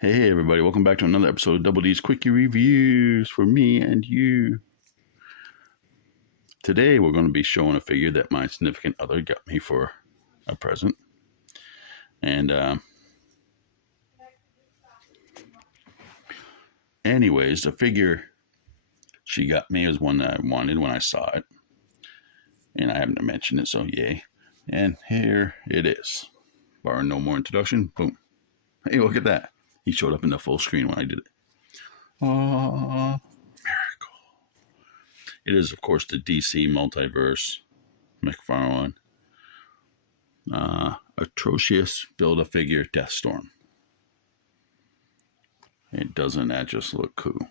Hey everybody, welcome back to another episode of Double D's Quickie Reviews for me and you. Today we're going to be showing a figure that my significant other got me for a present. And anyways, the figure she got me is one that I wanted when I saw it. And I haven't mentioned it, so yay. And here it is. Barring no more introduction, boom. Hey, look at that. He showed up in the full screen when I did it. Miracle. It is, of course, the DC Multiverse, McFarlane, atrocious Build-A-Figure Deathstorm. Doesn't that just look cool?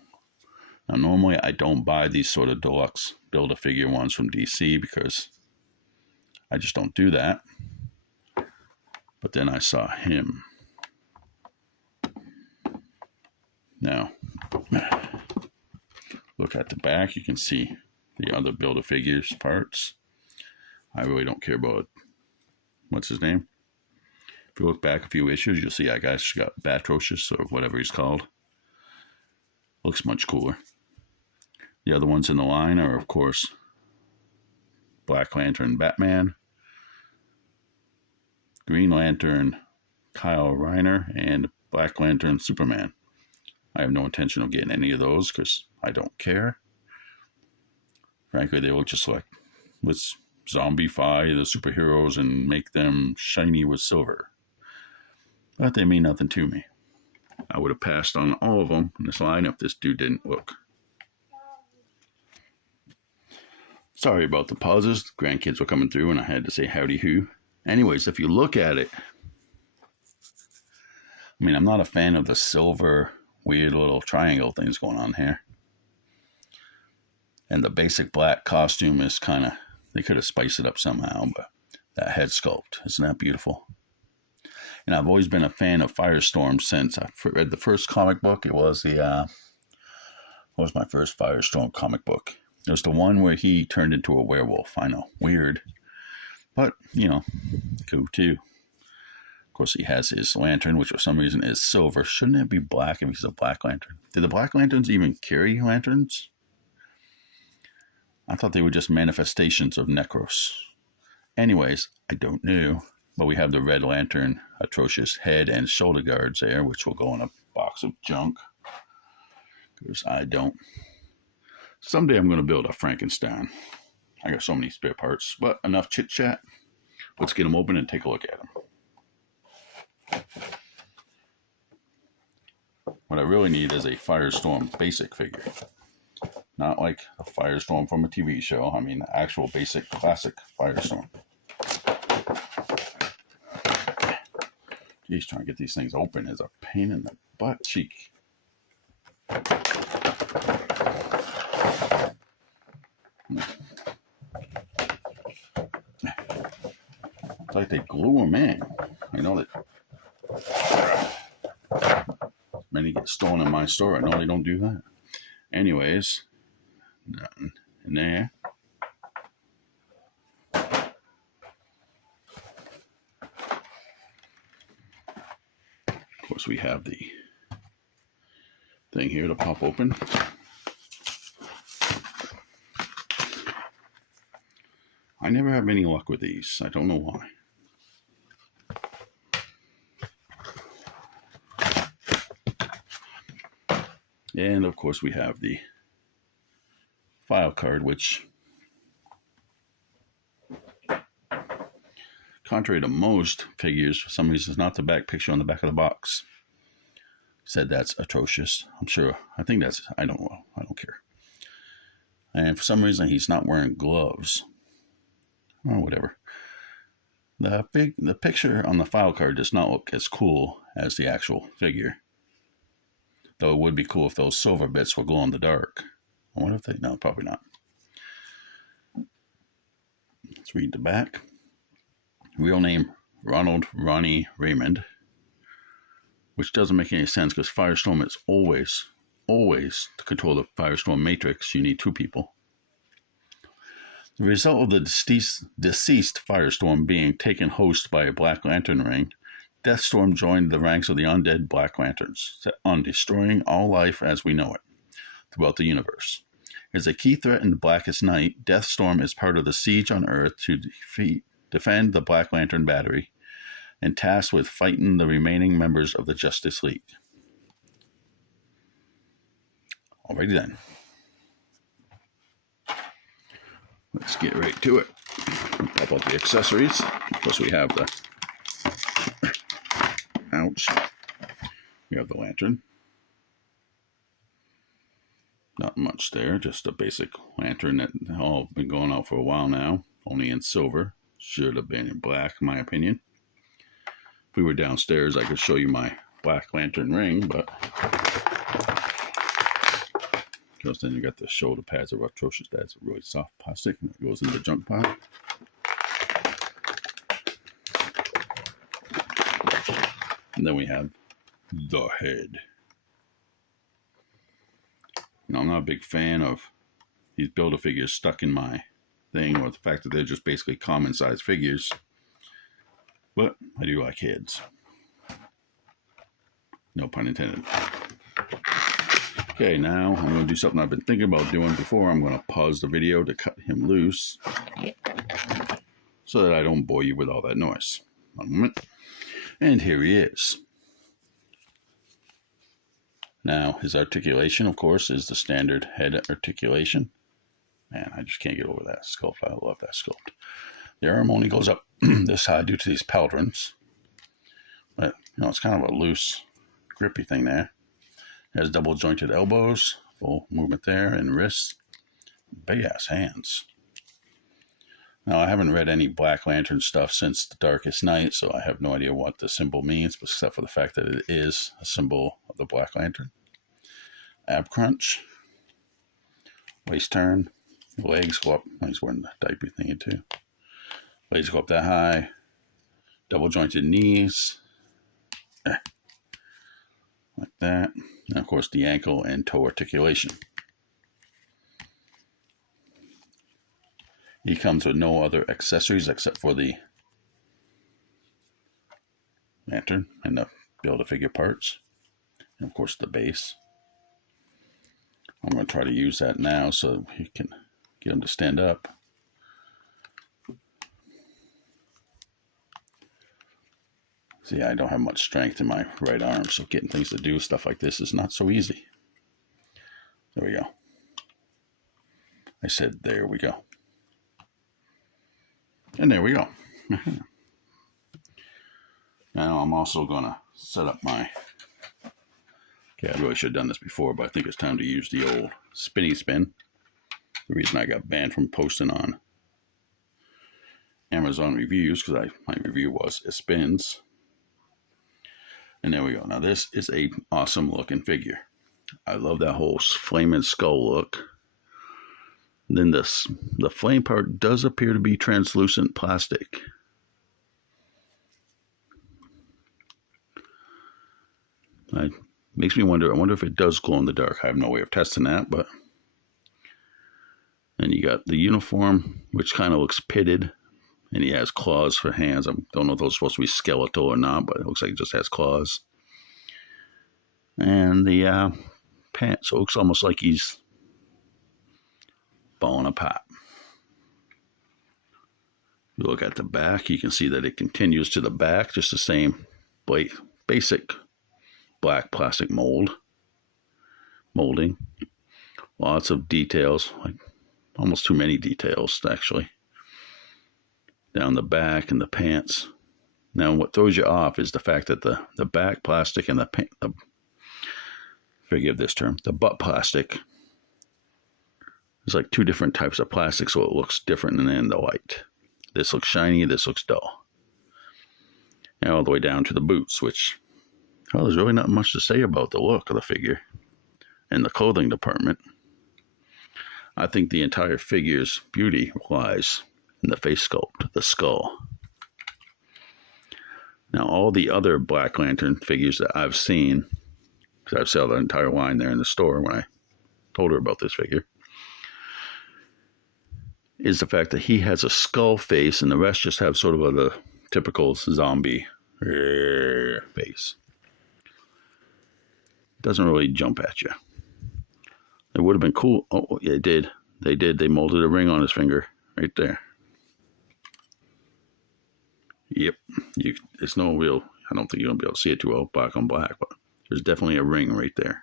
Now, normally I don't buy these sort of deluxe Build-A-Figure ones from DC because I just don't do that. But then I saw him. Now, look at the back. You can see the other Build-A-Figures parts. I really don't care about, what's his name? If you look back a few issues, you'll see that guy's got Batrocious or whatever he's called. Looks much cooler. The other ones in the line are, of course, Black Lantern Batman, Green Lantern Kyle Reiner, and Black Lantern Superman. I have no intention of getting any of those because I don't care. Frankly, they look just like, let's zombify the superheroes and make them shiny with silver. But they mean nothing to me. I would have passed on all of them in this line if this dude didn't look. Sorry about the pauses. Grandkids were coming through and I had to say howdy who. Anyways, if you look at it, I mean, I'm not a fan of the silver weird little triangle things going on here. And the basic black costume is kind of, they could have spiced it up somehow, but that head sculpt, isn't that beautiful? And I've always been a fan of Firestorm since I read the first comic book. It was what was my first Firestorm comic book? It was the one where he turned into a werewolf. I know, weird, but, you know, cool too. Of course, he has his lantern, which for some reason is silver. Shouldn't it be black if he's a Black Lantern? Did the Black Lanterns even carry lanterns? I thought they were just manifestations of Necros. Anyways, I don't know. But we have the Red Lantern, atrocious head and shoulder guards there, which will go in a box of junk. Because I don't. Someday I'm going to build a Frankenstein. I got so many spare parts. But enough chit chat. Let's get them open and take a look at them. What I really need is a Firestorm basic figure. Not like a Firestorm from a TV show. I mean, the actual basic classic Firestorm. Geez, trying to get these things open is a pain in the butt cheek. It's like they glue them in. I know that many get stolen in my store. I know they don't do that. Anyways, nothing in there. Of course, we have the thing here to pop open. I never have any luck with these. I don't know why. And of course, we have the file card, which, contrary to most figures, for some reason, is not the back picture on the back of the box. Said that's atrocious. I'm sure. I think that's, I don't know. I don't care. And for some reason, he's not wearing gloves. Or whatever. The picture on the file card does not look as cool as the actual figure. Though it would be cool if those silver bits were glow in the dark. I wonder if they, no, probably not. Let's read the back. Real name, Ronald Ronnie Raymond. Which doesn't make any sense because Firestorm is always, to control the Firestorm matrix, you need two people. The result of the deceased Firestorm being taken host by a Black Lantern ring Deathstorm joined the ranks of the undead Black Lanterns, set on destroying all life as we know it throughout the universe. As a key threat in the Blackest Night, Deathstorm is part of the siege on Earth to defend the Black Lantern Battery and tasked with fighting the remaining members of the Justice League. Alrighty then. Let's get right to it. Pop out the accessories. Plus we have the... Ouch. We have the lantern. Not much there. Just a basic lantern that all been going out for a while now. Only in silver. Should have been in black, in my opinion. If we were downstairs, I could show you my Black Lantern ring, but... Because then you got the shoulder pads are atrocious. That's really soft plastic and it goes in the junk pile. And then we have the head. You know, I'm not a big fan of these Build-A-Figures stuck in my thing, or the fact that they're just basically common size figures. But I do like heads. No pun intended. Okay, now I'm going to do something I've been thinking about doing before. I'm going to pause the video to cut him loose so that I don't bore you with all that noise. One moment. And here he is. Now, his articulation, of course, is the standard head articulation. Man, I just can't get over that sculpt. I love that sculpt. The arm only goes up this high due to these pauldrons. But, you know, it's kind of a loose, grippy thing there. It has double jointed elbows, full movement there, and wrists. Big ass hands. Now, I haven't read any Black Lantern stuff since the Darkest Night, so I have no idea what the symbol means, except for the fact that it is a symbol of the Black Lantern. Ab crunch. Waist turn. Legs go up. He's wearing the diaper thingy too. Legs go up that high. Double jointed knees. Like that. And of course the ankle and toe articulation. He comes with no other accessories except for the lantern and the Build-A-Figure parts. And of course the base. I'm going to try to use that now so you can get him to stand up. See, I don't have much strength in my right arm, so getting things to do stuff like this is not so easy. There we go. I said, there we go. And there we go. Now I'm also going to set up my... Okay, I really should have done this before, but I think it's time to use the old spinny spin. The reason I got banned from posting on Amazon reviews, because my review was it spins. And there we go. Now this is a awesome looking figure. I love that whole flaming skull look. Then the flame part does appear to be translucent plastic. It makes me wonder. I wonder if it does glow in the dark. I have no way of testing that, but then you got the uniform, which kind of looks pitted. And he has claws for hands. I don't know if those are supposed to be skeletal or not, but it looks like it just has claws. And the pants, so it looks almost like he's falling apart. You look at the back, you can see that it continues to the back, just the same basic black plastic molding. Lots of details, like almost too many details, actually. Down the back and the pants. Now, what throws you off is the fact that the back plastic and forgive this term, the butt plastic is like two different types of plastic, so it looks different in the light. This looks shiny, this looks dull. And all the way down to the boots, which, well, there's really not much to say about the look of the figure and the clothing department. I think the entire figure's beauty lies in the face sculpt, the skull. Now, all the other Black Lantern figures that I've seen, because I've sold the entire line there in the store when I told her about this figure, is the fact that he has a skull face and the rest just have sort of the typical zombie face. Doesn't really jump at you. It would have been cool. Oh, yeah, it did. They did. They molded a ring on his finger right there. Yep. It's no real. I don't think you're going to be able to see it too well black on black, but there's definitely a ring right there.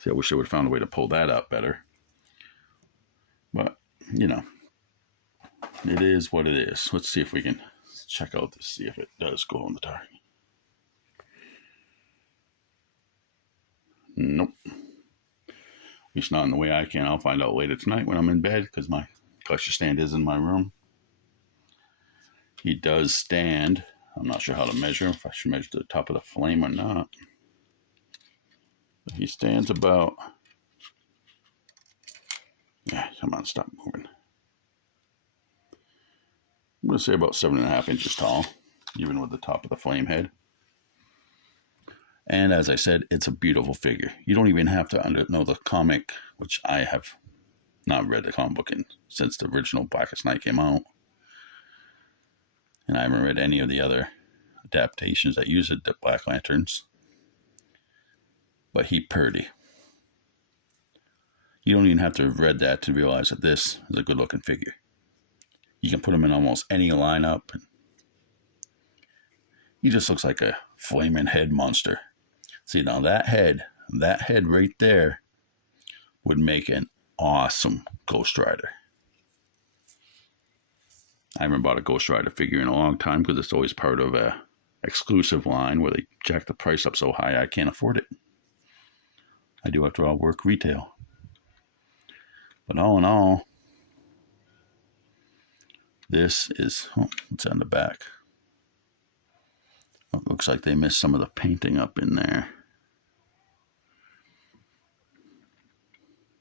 See, I wish they would have found a way to pull that up better. But, you know, it is what it is. Let's see if we can check out to see if it does glow in the dark. Nope. At least not in the way I can. I'll find out later tonight when I'm in bed because my pressure stand is in my room. He does stand. I'm not sure how to measure, if I should measure the top of the flame or not. But he stands about, yeah, come on, stop moving. I'm going to say about 7.5 inches tall, even with the top of the flame head. And as I said, it's a beautiful figure. You don't even have to know the comic, which I have not read the comic book since the original Blackest Night came out. And I haven't read any of the other adaptations that use the Black Lanterns. But he purdy. You don't even have to have read that to realize that this is a good looking figure. You can put him in almost any lineup. He just looks like a flaming head monster. See, now that head right there would make an awesome Ghost Rider. I haven't bought a Ghost Rider figure in a long time because it's always part of a exclusive line where they jack the price up so high I can't afford it. I do after all work retail. But all in all, this is, what's on the back? Oh, it looks like they missed some of the painting up in there.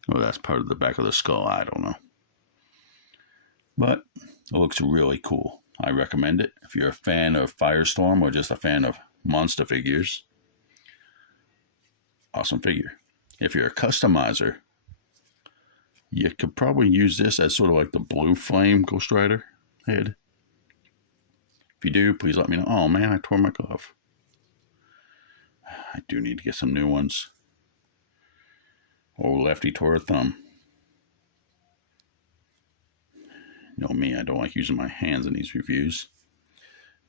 Oh, that's part of the back of the skull. I don't know. But it looks really cool. I recommend it. If you're a fan of Firestorm or just a fan of monster figures, awesome figure. If you're a customizer, you could probably use this as sort of like the Blue Flame Ghost Rider head. If you do, please let me know. Oh man, I tore my glove. I do need to get some new ones. Oh, Lefty tore a thumb. You know me, I don't like using my hands in these reviews.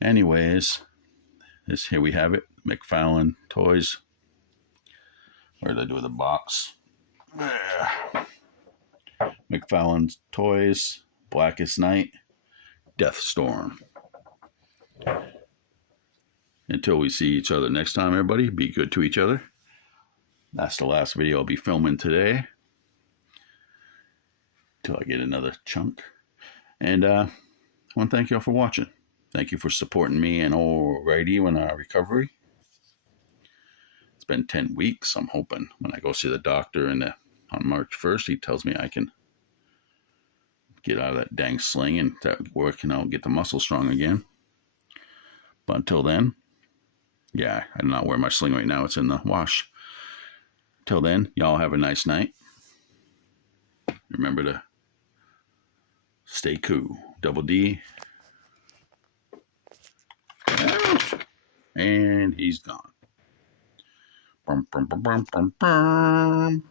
Anyways, here we have it. McFarlane toys. Where did I do with the box? There. McFarlane toys. Blackest Night. Deathstorm. Until we see each other next time, everybody, be good to each other. That's the last video I'll be filming today. Until I get another chunk. And I want to thank you all for watching. Thank you for supporting me and alrighty in our recovery. It's been 10 weeks. I'm hoping when I go see the doctor on March 1st, he tells me I can get out of that dang sling and that work and I'll get the muscle strong again. But until then, yeah, I'm not wearing my sling right now. It's in the wash. Till then, y'all have a nice night. Remember to stay cool. Double D. And he's gone. Bum, bum, bum, bum, bum, bum.